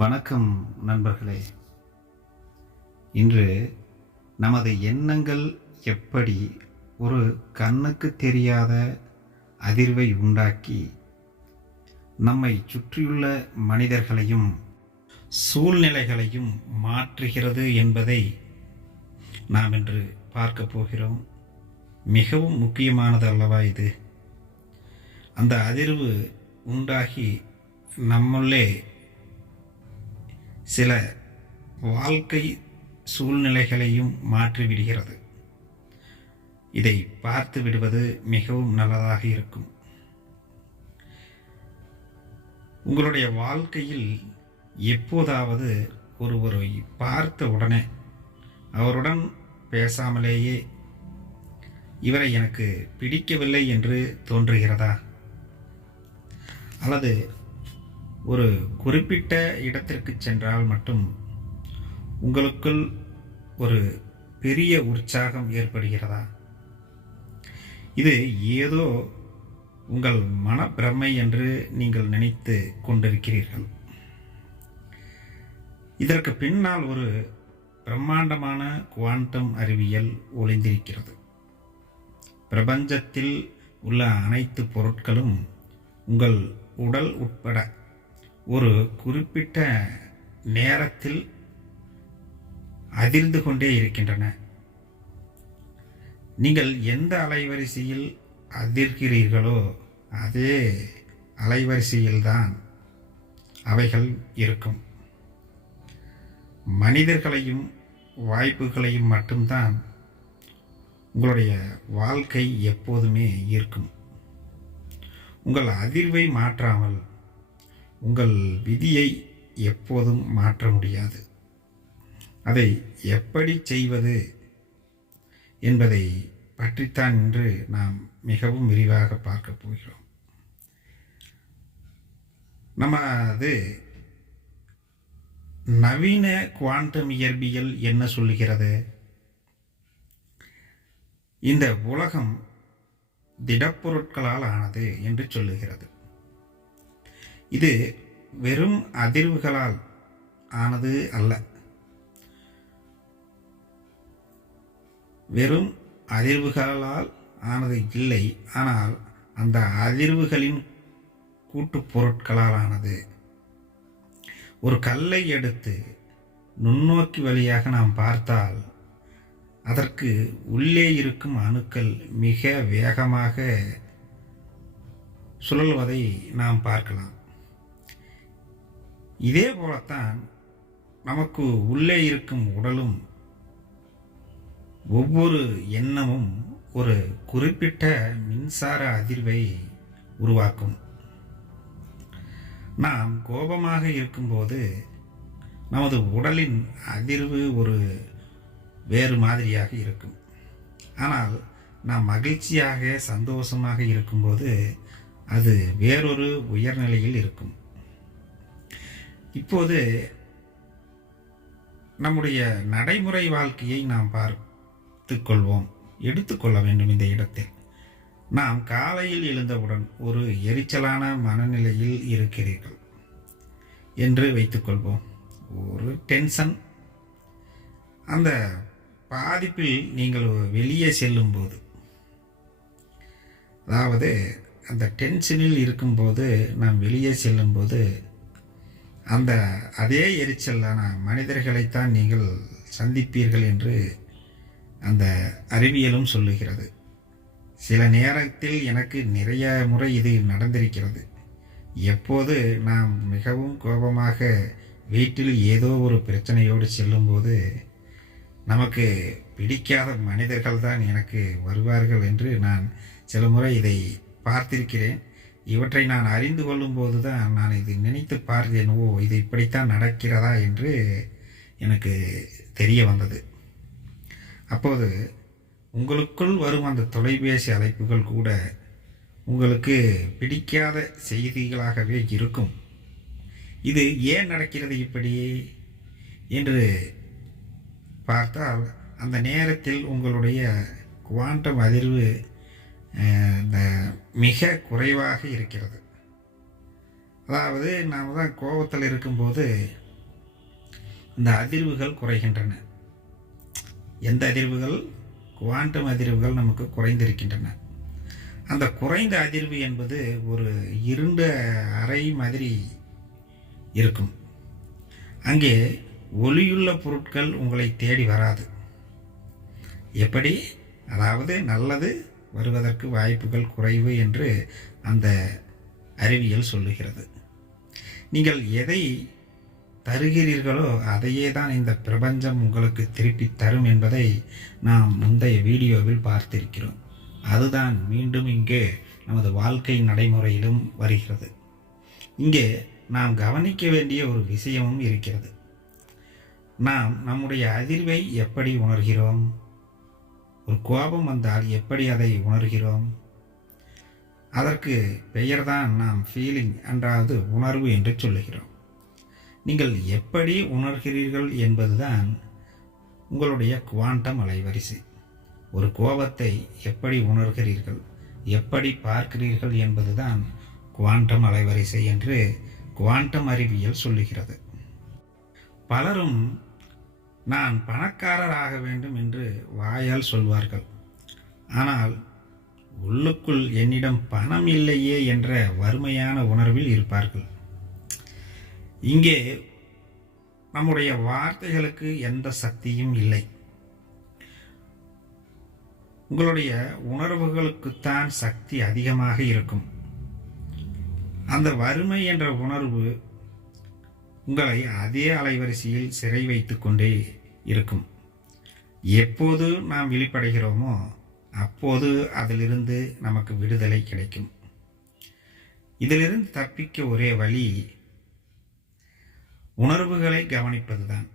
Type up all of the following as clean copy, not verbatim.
வணக்கம் நண்பர்களே. இன்று நமது எண்ணங்கள் எப்படி ஒரு கண்ணுக்கு தெரியாத அதிர்வை உண்டாக்கி நம்மை சுற்றியுள்ள மனிதர்களையும் சூழ்நிலைகளையும் மாற்றுகிறது என்பதை நாம் இன்று பார்க்க போகிறோம். மிகவும் முக்கியமானது அல்லவா இது? அந்த அதிர்வு உண்டாகி நம்முள்ளே சில வாழ்க்கை சூழ்நிலைகளையும் மாற்றிவிடுகிறது. இதை பார்த்து விடுவது மிகவும் நல்லதாக இருக்கும். உங்களுடைய வாழ்க்கையில் எப்போதாவது ஒருவரை பார்த்த உடனே அவருடன் பேசாமலேயே இவரை எனக்கு பிடிக்கவில்லை என்று தோன்றுகிறதா? அல்லது ஒரு குறிப்பிட்ட இடத்திற்கு சென்றால் மட்டும் உங்களுக்குள் ஒரு பெரிய உற்சாகம் ஏற்படுகிறதா? இது ஏதோ உங்கள் மனப்பிரமை என்று நீங்கள் நினைத்து கொண்டிருக்கிறீர்கள். இதற்கு பின்னால் ஒரு பிரம்மாண்டமான குவாண்டம் அறிவியல் ஒளிந்திருக்கிறது. பிரபஞ்சத்தில் உள்ள அனைத்து பொருட்களும் உங்கள் உடல் உட்பட ஒரு குறிப்பிட்ட நேரத்தில் அதிர்ந்து கொண்டே இருக்கின்றன. நீங்கள் எந்த அலைவரிசையில் அதிர்கிறீர்களோ அதே அலைவரிசையில்தான் அவைகள் இருக்கும். மனிதர்களையும் வாய்ப்புகளையும் மட்டும்தான் உங்களுடைய வாழ்க்கை எப்போதுமே ஈர்க்கும். உங்கள் அதிர்வை மாற்றாமல் உங்கள் விதியை எப்போதும் மாற்ற முடியாது. அதை எப்படி செய்வது என்பதை பற்றித்தான் இன்று நாம் மிகவும் விரிவாக பார்க்க போகிறோம். நமது நவீன குவாண்டம் இயற்பியல் என்ன சொல்லுகிறது? இந்த உலகம் திடப்பொருட்களால் ஆனது என்று சொல்லுகிறது. இது வெறும் அதிர்வுகளால் ஆனது அல்ல. வெறும் அதிர்வுகளால் ஆனது இல்லை, ஆனால் அந்த அதிர்வுகளின் கூட்டுப் பொருட்களால் ஆனது. ஒரு கல்லை எடுத்து நுண்ணோக்கி வழியாக நாம் பார்த்தால் அதற்கு உள்ளே இருக்கும் அணுக்கள் மிக வேகமாக சுழல்வதை நாம் பார்க்கலாம். இதே போலத்தான் நமக்கு உள்ளே இருக்கும் உடலும் ஒவ்வொரு எண்ணமும் ஒரு குறிப்பிட்ட மின்சார அதிர்வை உருவாக்கும். நாம் கோபமாக இருக்கும்போது நமது உடலின் அதிர்வு ஒரு வேறு மாதிரியாக இருக்கும். ஆனால் நாம் மகிழ்ச்சியாக சந்தோஷமாக இருக்கும்போது அது வேறொரு உயர்நிலையில் இருக்கும். இப்போது நம்முடைய நடைமுறை வாழ்க்கையை நாம் பார்த்து கொள்வோம், எடுத்துக்கொள்ள வேண்டும். இந்த இடத்தில் நாம் காலையில் எழுந்தவுடன் ஒரு எரிச்சலான மனநிலையில் இருக்கிறீர்கள் என்று வைத்துக்கொள்வோம். ஒரு டென்ஷன். அந்த பாதிப்பில் நீங்கள் வெளியே செல்லும்போது, அதாவது அந்த டென்ஷனில் இருக்கும்போது நாம் வெளியே செல்லும்போது அந்த அதே எரிச்சலான மனிதர்களைத்தான் நீங்கள் சந்திப்பீர்கள் என்று அந்த அறிவியலும் சொல்லுகிறது. சில நேரத்தில் எனக்கு நிறைய முறை இது நடந்திருக்கிறது. எப்போது நாம் மிகவும் கோபமாக வீட்டில் ஏதோ ஒரு பிரச்சனையோடு செல்லும்போது நமக்கு பிடிக்காத மனிதர்கள் தான் எனக்கு வருவார்கள் என்று நான் சில முறை இதை பார்த்திருக்கிறேன். இவற்றை நான் அறிந்து கொள்ளும்போது தான் நான் இது நினைத்து பார்த்தேன், ஓ இது இப்படித்தான் நடக்கிறதா என்று எனக்கு தெரிய வந்தது. அப்போது உங்களுக்குள் வரும் அந்த தொலைபேசி அழைப்புகள் கூட உங்களுக்கு பிடிக்காத செய்திகளாகவே இருக்கும். இது ஏன் நடக்கிறது இப்படி என்று பார்த்தால் அந்த நேரத்தில் உங்களுடைய குவாண்டம் அதிர்வு மிக குறைவாக இருக்கிறது. அதாவது நாம் தான் கோபத்தில் இருக்கும்போது இந்த அதிர்வுகள் குறைகின்றன. எந்த அதிர்வுகள்? குவாண்டம் அதிர்வுகள் நமக்கு குறைந்திருக்கின்றன. அந்த குறைந்த அதிர்வு என்பது ஒரு இருண்ட அறை மாதிரி இருக்கும். அங்கே ஒளியுள்ள பொருட்கள் உங்களை தேடி வராது. எப்படி? அதாவது நல்லது வருவதற்கு வாய்ப்புகள் குறைவு என்று அந்த அறிவியல் சொல்லுகிறது. நீங்கள் எதை தருகிறீர்களோ அதையே தான் இந்த பிரபஞ்சம் உங்களுக்கு திருப்பி தரும் என்பதை நாம் முந்தைய வீடியோவில் பார்த்திருக்கிறோம். அதுதான் மீண்டும் இங்கே நமது வாழ்க்கை நடைமுறையிலும் வருகிறது. இங்கே நாம் கவனிக்க வேண்டிய ஒரு விஷயமும் இருக்கிறது. நாம் நம்முடைய அதிர்வை எப்படி உணர்கிறோம்? ஒரு கோபம் வந்தால் எப்படி அதை உணர்கிறோம்? அதற்கு பெயர்தான் நாம் ஃபீலிங் என்றாவது உணர்வு என்று சொல்லுகிறோம். நீங்கள் எப்படி உணர்கிறீர்கள் என்பதுதான் உங்களுடைய குவாண்டம் அலைவரிசை. ஒரு கோபத்தை எப்படி உணர்கிறீர்கள், எப்படி பார்க்கிறீர்கள் என்பதுதான் குவாண்டம் அலைவரிசை என்று குவாண்டம் அறிவியல் சொல்லுகிறது. பலரும் நான் பணக்காரராக வேண்டும் என்று வாயால் சொல்வார்கள். ஆனால் உள்ளுக்குள் என்னிடம் பணம் இல்லையே என்ற வறுமையான உணர்வில் இருப்பார்கள். இங்கே நம்முடைய வார்த்தைகளுக்கு எந்த சக்தியும் இல்லை. உங்களுடைய உணர்வுகளுக்குத்தான் சக்தி அதிகமாக இருக்கும். அந்த வறுமை என்ற உணர்வு உங்களை அதே அலைவரிசையில் சிறை வைத்து கொண்டே இருக்கும். எப்போது நாம் விழிப்படைகிறோமோ அப்போது அதிலிருந்து நமக்கு விடுதலை கிடைக்கும். இதிலிருந்து தப்பிக்க ஒரே வழி உணர்வுகளை கவனிப்பதுதான்.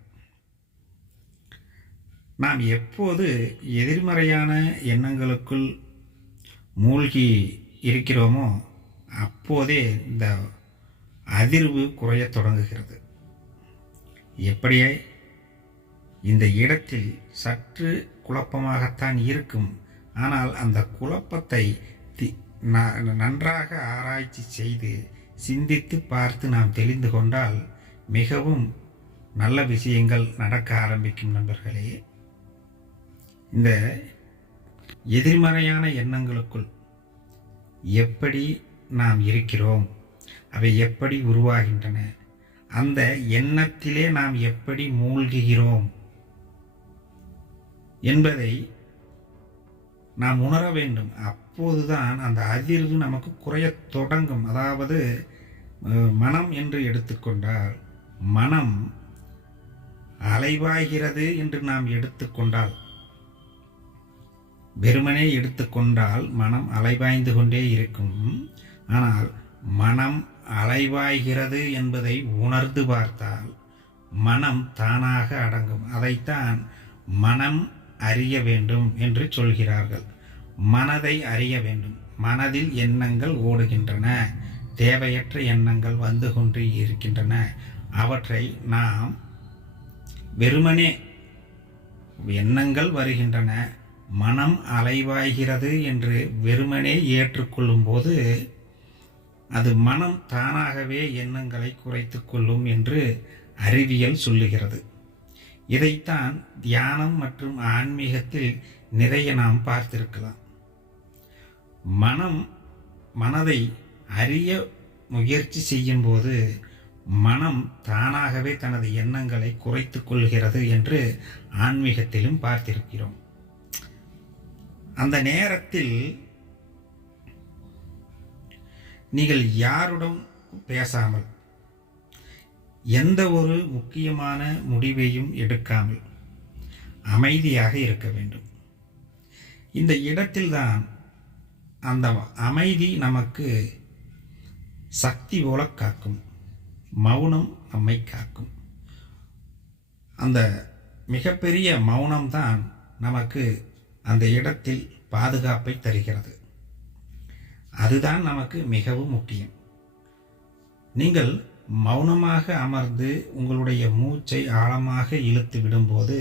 நாம் எப்போது எதிர்மறையான எண்ணங்களுக்குள் மூழ்கி இருக்கிறோமோ அப்போதே இந்த அதிர்வு குறையத் தொடங்குகிறது. எப்படியே இந்த இடத்தில் சற்று குழப்பமாகத்தான் இருக்கும். ஆனால் அந்த குழப்பத்தை நன்றாக ஆராய்ச்சி செய்து சிந்தித்து பார்த்து நாம் தெரிந்து கொண்டால் மிகவும் நல்ல விஷயங்கள் நடக்க ஆரம்பிக்கும். நண்பர்களே, இந்த எதிர்மறையான எண்ணங்களுக்குள் எப்படி நாம் இருக்கிறோம், அவை எப்படி உருவாகின்றன, அந்த எண்ணத்திலே நாம் எப்படி மூழ்குகிறோம் என்பதை நாம் உணர வேண்டும். அப்போதுதான் அந்த அதிர்வு நமக்கு குறையத் தொடங்கும். அதாவது மனம் என்று எடுத்துக்கொண்டால், மனம் அலைவாய்கிறது என்று நாம் எடுத்துக்கொண்டால், வெறுமனே எடுத்துக்கொண்டால் மனம் அலைவாய்ந்து கொண்டே இருக்கும். ஆனால் மனம் அலைவாய்கிறது என்பதை உணர்ந்து பார்த்தால் மனம் தானாக அடங்கும். அதைத்தான் மனம் அறிய வேண்டும் என்று சொல்கிறார்கள். மனதை அறிய வேண்டும். மனதில் எண்ணங்கள் ஓடுகின்றன, தேவையற்ற எண்ணங்கள் வந்து கொண்டு இருக்கின்றன. அவற்றை நாம் வெறுமனே எண்ணங்கள் வருகின்றன, மனம் அலைவாய்கிறது என்று வெறுமனே ஏற்றுக்கொள்ளும் போது அது மனம் தானாகவே எண்ணங்களை குறைத்து கொள்ளும் என்று அறிவியல் சொல்லுகிறது. இதைத்தான் தியானம் மற்றும் ஆன்மீகத்தில் நிறைய நாம் பார்த்திருக்கலாம். மனதை அறிய முயற்சி செய்யும் போது மனம் தானாகவே தனது எண்ணங்களை குறைத்து கொள்கிறது என்று ஆன்மீகத்திலும் பார்த்திருக்கிறோம். அந்த நேரத்தில் நீங்கள் யாருடன் பேசாமல், எந்த ஒரு முக்கியமான முடிவையும் எடுக்காமல் அமைதியாக இருக்க வேண்டும். இந்த இடத்தில்தான் அந்த அமைதி நமக்கு சக்தி போல காக்கும். மௌனம் நம்மை காக்கும். அந்த மிகப்பெரிய மௌனம்தான் நமக்கு அந்த இடத்தில் பாதுகாப்பை தருகிறது. அதுதான் நமக்கு மிகவும் முக்கியம். நீங்கள் மௌனமாக அமர்ந்து உங்களுடைய மூச்சை ஆழமாக இழுத்து விடும்போது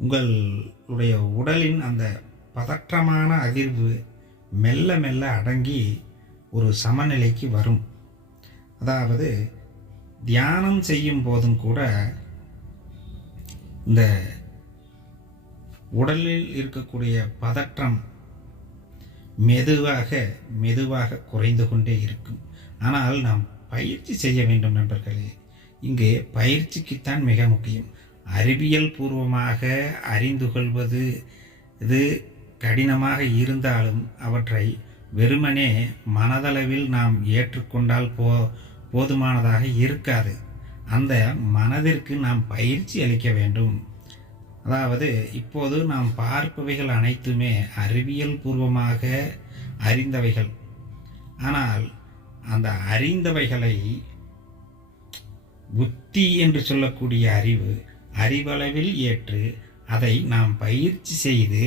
உங்களுடைய உடலின் அந்த பதற்றமான அதிர்வு மெல்ல மெல்ல அடங்கி ஒரு சமநிலைக்கு வரும். அதாவது தியானம் செய்யும் போதும் கூட இந்த உடலில் இருக்கக்கூடிய பதற்றம் மெதுவாக மெதுவாக குறைந்து கொண்டே இருக்கும். ஆனால் நாம் பயிற்சி செய்ய வேண்டும் நண்பர்களே. இங்கே பயிற்சிக்குத்தான் மிக முக்கியம். அறிவியல் பூர்வமாக அறிந்து கொள்வது இது கடினமாக இருந்தாலும் அவற்றை வெறுமனே மனதளவில் நாம் ஏற்றுக்கொண்டால் போதுமானதாக இருக்காது. அந்த மனதிற்கு நாம் பயிற்சி அளிக்க வேண்டும். அதாவது இப்போது நாம் பார்ப்பவைகள் அனைத்துமே அறிவியல் பூர்வமாக அறிந்தவைகள். ஆனால் அந்த அறிந்தவைகளை புத்தி என்று சொல்லக்கூடிய அறிவளவில் ஏற்று அதை நாம் பயிற்சி செய்து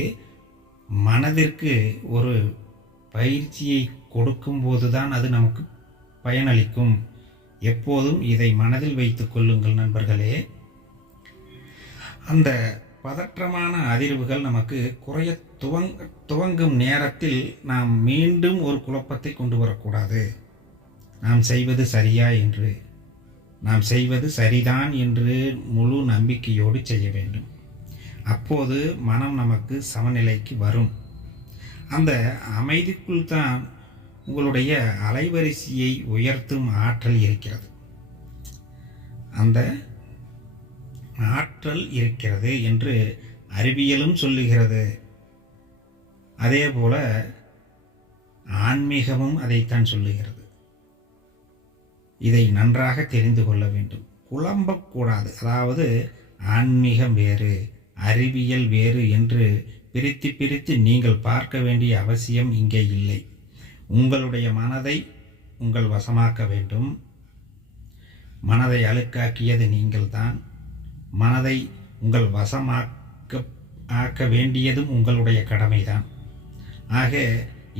மனதிற்கு ஒரு பயிற்சியை கொடுக்கும்போது தான் அது நமக்கு பயனளிக்கும். எப்போதும் இதை மனதில் வைத்து கொள்ளுங்கள் நண்பர்களே. அந்த பதற்றமான அதிர்வுகள் நமக்கு குறைய துவங்கும் நேரத்தில் நாம் மீண்டும் ஒரு குழப்பத்தை கொண்டு வரக்கூடாது. நாம் செய்வது சரியா என்று, நாம் செய்வது சரிதான் என்று முழு நம்பிக்கையோடு செய்ய வேண்டும். அப்போது மனம் நமக்கு சமநிலைக்கு வரும். அந்த அமைதிக்குள் தான் உங்களுடைய அலைவரிசையை உயர்த்தும் ஆற்றல் இருக்கிறது. அந்த ஆற்றல் இருக்கிறது என்று அறிவியலும் சொல்லுகிறது. அதே போல ஆன்மீகமும் அதைத்தான் சொல்லுகிறது. இதை நன்றாக தெரிந்து கொள்ள வேண்டும். குழம்பக்கூடாது. அதாவது ஆன்மீகம் வேறு, அறிவியல் வேறு என்று பிரித்து நீங்கள் பார்க்க வேண்டிய அவசியம் இங்கே இல்லை. உங்களுடைய மனதை உங்கள் வசமாக்க வேண்டும். மனதை அழுக்காக்கியது நீங்கள்தான். மனதை உங்கள் வசமாக்க வேண்டியதும் உங்களுடைய கடமைதான். ஆக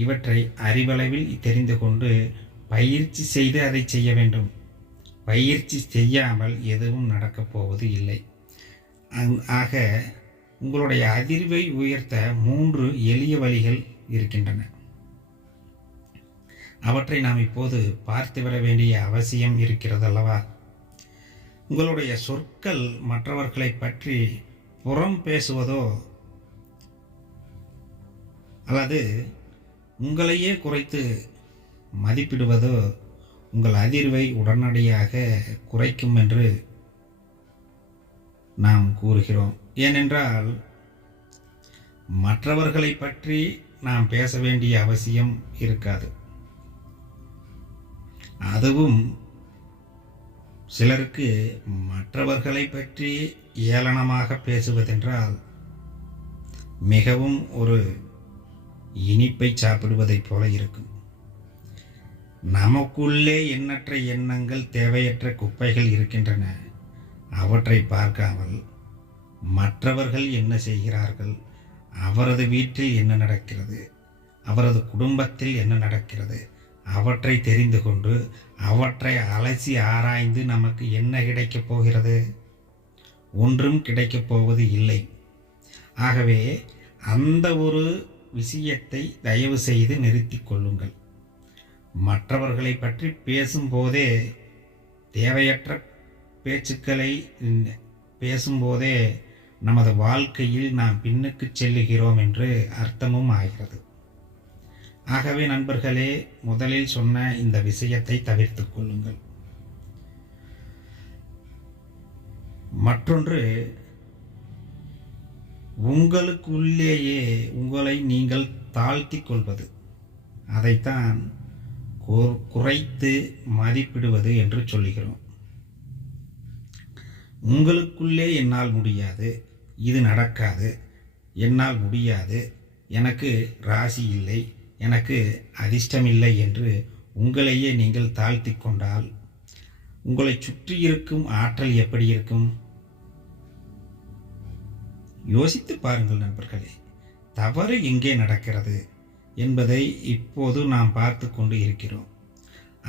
இவற்றை அறிவளவில் தெரிந்து கொண்டு பயிற்சி செய்து அதை செய்ய வேண்டும். பயிற்சி செய்யாமல் எதுவும் நடக்கப் போவது இல்லை. ஆக உங்களுடைய அதிர்வை உயர்த்த 3 எளிய வழிகள் இருக்கின்றன. அவற்றை நாம் இப்போது பார்த்து வர வேண்டிய அவசியம் இருக்கிறது அல்லவா? உங்களுடைய சொற்கள் மற்றவர்களை பற்றி புறம் பேசுவதோ அல்லது உங்களையே குறைத்து மதிப்பிடுவதோ உங்கள் அதிர்வை உடனடியாக குறைக்கும் என்று நாம் கூறுகிறோம். ஏனென்றால் மற்றவர்களை பற்றி நாம் பேச வேண்டிய அவசியம் இருக்காது. அதுவும் சிலருக்கு மற்றவர்களை பற்றி ஏளனமாக பேசுவதென்றால் மிகவும் ஒரு இனிப்பை சாப்பிடுவதைப் போல இருக்கும். நமக்குள்ளே எண்ணற்ற எண்ணங்கள், தேவையற்ற குப்பைகள் இருக்கின்றன. அவற்றை பார்க்காமல் மற்றவர்கள் என்ன செய்கிறார்கள், அவரது வீட்டில் என்ன நடக்கிறது, அவரது குடும்பத்தில் என்ன நடக்கிறது, அவற்றை தெரிந்து கொண்டு அவற்றை அலசி ஆராய்ந்து நமக்கு என்ன கிடைக்கப் போகிறது? ஒன்றும் கிடைக்கப் போவது இல்லை. ஆகவே அந்த ஒரு விஷயத்தை தயவு செய்து நிறுத்தி கொள்ளுங்கள். மற்றவர்களை பற்றி பேசும்போதே, தேவையற்ற பேச்சுக்களை பேசும்போதே நமது வாழ்க்கையில் நாம் பின்னுக்கு செல்லுகிறோம் என்று அர்த்தமும் ஆகிறது. ஆகவே நண்பர்களே, முதலில் சொன்ன இந்த விஷயத்தை தவிர்த்து கொள்ளுங்கள். மற்றொன்று, உங்களுக்குள்ளேயே உங்களை நீங்கள் தாழ்த்தி கொள்வது, அதைத்தான் குறைத்து மதிப்பிடுவது என்று சொல்லுகிறோம். உங்களுக்குள்ளே என்னால் முடியாது, இது நடக்காது, என்னால் முடியாது, எனக்கு ராசி இல்லை, எனக்கு அதிர்ஷ்டமில்லை என்று உங்களையே நீங்கள் தாழ்த்தி கொண்டால் உங்களை சுற்றி இருக்கும் ஆற்றல் எப்படி இருக்கும்? யோசித்து பாருங்கள் நண்பர்களே. தவறு எங்கே நடக்கிறது என்பதை இப்போது நாம் பார்த்து கொண்டு இருக்கிறோம்.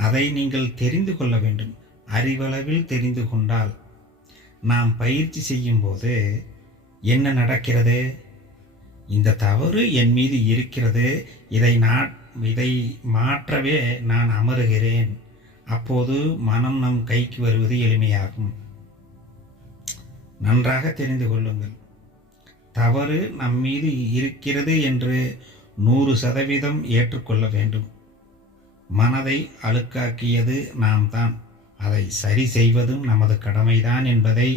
அதை நீங்கள் தெரிந்து கொள்ள வேண்டும். அறிவளவில் தெரிந்து கொண்டால் நாம் பயிற்சி செய்யும் போது என்ன நடக்கிறது? இந்த தவறு என் மீது இருக்கிறது, இதை மாற்றவே நான் அமருகிறேன். அப்போது மனம் நம் கைக்கு வருவது எளிமையாகும். நன்றாக தெரிந்து கொள்ளுங்கள். தவறு நம் மீது இருக்கிறது என்று 100% ஏற்றுக்கொள்ள வேண்டும். மனதை அழுக்காக்கியது நாம் தான், அதை சரி செய்வதும் நமது கடமைதான் என்பதை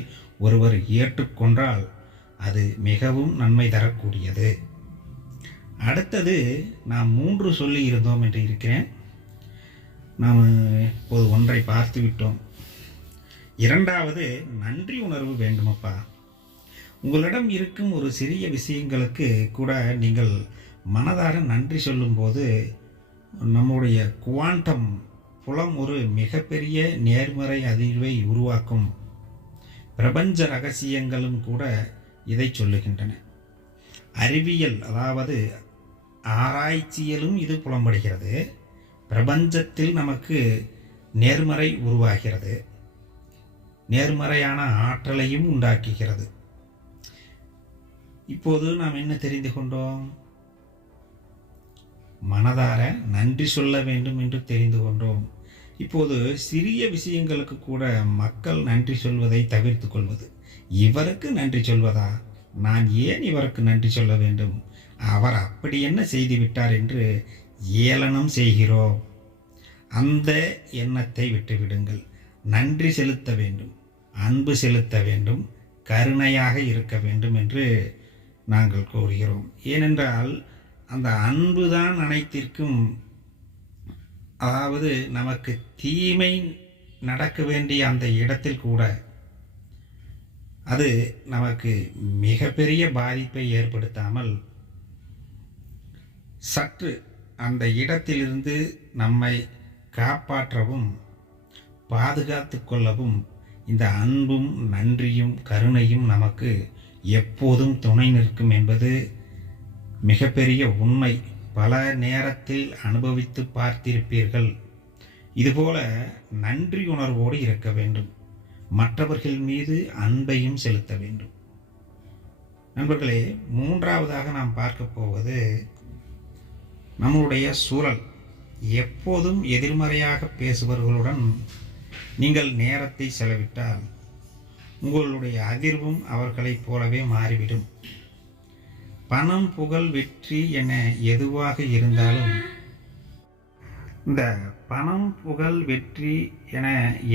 ஒருவர் ஏற்றுக்கொண்டால் அது மிகவும் நன்மை தரக்கூடியது. அடுத்தது நாம் 3 சொல்லி இருந்தோம் என்று இருக்கிறேன். நாம் இப்போது ஒன்றை பார்த்து விட்டோம். 2வது நன்றி உணர்வு வேண்டுமப்பா. உங்களிடம் இருக்கும் ஒரு சிறிய விஷயங்களுக்கு கூட நீங்கள் மனதார நன்றி சொல்லும்போது நம்முடைய குவாண்டம் புலம் ஒரு மிகப்பெரிய நேர்மறை அதிர்வை உருவாக்கும். பிரபஞ்ச ரகசியங்களும் கூட இதை சொல்லுகின்றன. அறிவியல், அதாவது ஆராய்ச்சியிலும் இது புலம்படுகிறது. பிரபஞ்சத்தில் நமக்கு நேர்மறை உருவாகிறது, நேர்மறையான ஆற்றலையும் உண்டாக்குகிறது. இப்போது நாம் என்ன தெரிந்து கொண்டோம்? மனதார நன்றி சொல்ல வேண்டும் என்று தெரிந்து கொண்டோம். இப்போது சிறிய விஷயங்களுக்கு கூட மக்கள் நன்றி சொல்வதை தவிர்த்து கொள்வது. இவருக்கு நன்றி சொல்வதா? நான் ஏன் இவருக்கு நன்றி சொல்ல வேண்டும்? அவர் அப்படி என்ன செய்து விட்டார் என்று ஏளனம் செய்கிறோம். அந்த எண்ணத்தை விட்டுவிடுங்கள். நன்றி செலுத்த வேண்டும், அன்பு செலுத்த வேண்டும், கருணையாக இருக்க வேண்டும் என்று நாங்கள் கூறுகிறோம். ஏனென்றால் அந்த அன்பு தான் அனைத்திற்கும், அதாவது நமக்கு தீமை நடக்க வேண்டிய அந்த இடத்தில் கூட அது நமக்கு மிகப்பெரிய பாதிப்பை ஏற்படுத்தாமல் சற்று அந்த இடத்திலிருந்து நம்மை காப்பாற்றவும் பாதுகாத்து கொள்ளவும் இந்த அன்பும் நன்றியும் கருணையும் நமக்கு எப்போதும் துணை நிற்கும் என்பது மிகப்பெரிய உண்மை. பல நேரத்தில் அனுபவித்து பார்த்திருப்பீர்கள். இதுபோல நன்றி உணர்வோடு இருக்க வேண்டும். மற்றவர்கள் மீது அன்பையும் செலுத்த வேண்டும். நண்பர்களே, 3வதாக நாம் பார்க்க போவது நம்முடைய சூழல். எப்போதும் எதிர்மறையாக பேசுபவர்களுடன் நீங்கள் நேரத்தை செலவிட்டால் உங்களுடைய அதிர்வும் அவர்களைப் போலவே மாறிவிடும். பணம், புகழ், வெற்றி என எதுவாக இருந்தாலும், இந்த பணம், புகழ், வெற்றி என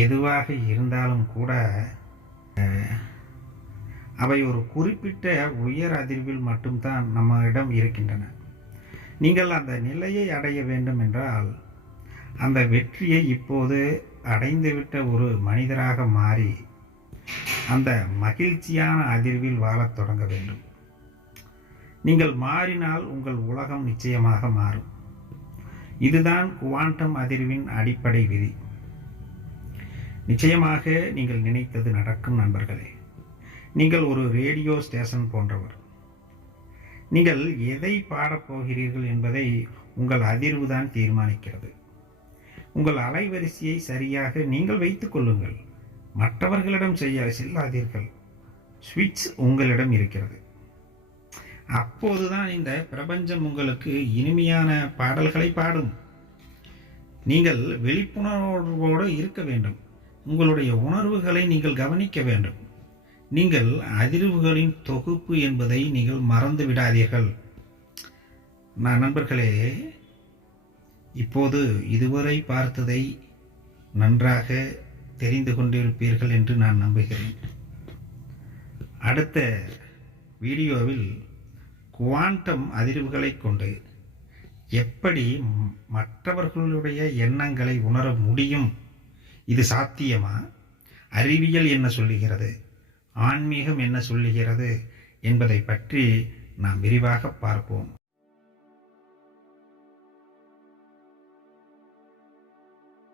எதுவாக இருந்தாலும் கூட அவை ஒரு குறிப்பிட்ட உயர் அதிர்வில் மட்டும்தான் நம்மிடம் இருக்கின்றன. நீங்கள் அந்த நிலையை அடைய வேண்டும் என்றால் அந்த வெற்றியை இப்போது அடைந்துவிட்ட ஒரு மனிதராக மாறி அந்த மகிழ்ச்சியான அதிர்வில் வாழத் தொடங்க வேண்டும். நீங்கள் மாறினால் உங்கள் உலகம் நிச்சயமாக மாறும். இதுதான் குவாண்டம் அதிர்வின் அடிப்படை விதி. நிச்சயமாக நீங்கள் நினைத்தது நடக்கும் நண்பர்களே. நீங்கள் ஒரு ரேடியோ ஸ்டேஷன் போன்றவர். நீங்கள் எதை பாடப்போகிறீர்கள் என்பதை உங்கள் அதிர்வு தான் தீர்மானிக்கிறது. உங்கள் அலைவரிசையை சரியாக நீங்கள் வைத்துக் கொள்ளுங்கள். மற்றவர்களிடம் செல்லாதீர்கள். ஸ்விட்ச் உங்களிடம் இருக்கிறது. அப்போதுதான் இந்த பிரபஞ்சம் உங்களுக்கு இனிமையான பாடல்களை பாடும். நீங்கள் விழிப்புணர்வோடு இருக்க வேண்டும். உங்களுடைய உணர்வுகளை நீங்கள் கவனிக்க வேண்டும். நீங்கள் அதிர்வுகளின் தொகுப்பு என்பதை நீங்கள் மறந்து விடாதீர்கள். நண்பர்களே, இப்போது இதுவரை பார்த்ததை நன்றாக தெரிந்து கொண்டிருப்பீர்கள் என்று நான் நம்புகிறேன். அடுத்த வீடியோவில் குவாண்டம் அதிர்வுகளை கொண்டு எப்படி மற்றவர்களுடைய எண்ணங்களை உணர முடியும், இது சாத்தியமா, அறிவியல் என்ன சொல்லுகிறது, ஆன்மீகம் என்ன சொல்லுகிறது என்பதை பற்றி நாம் விரிவாக பார்ப்போம்.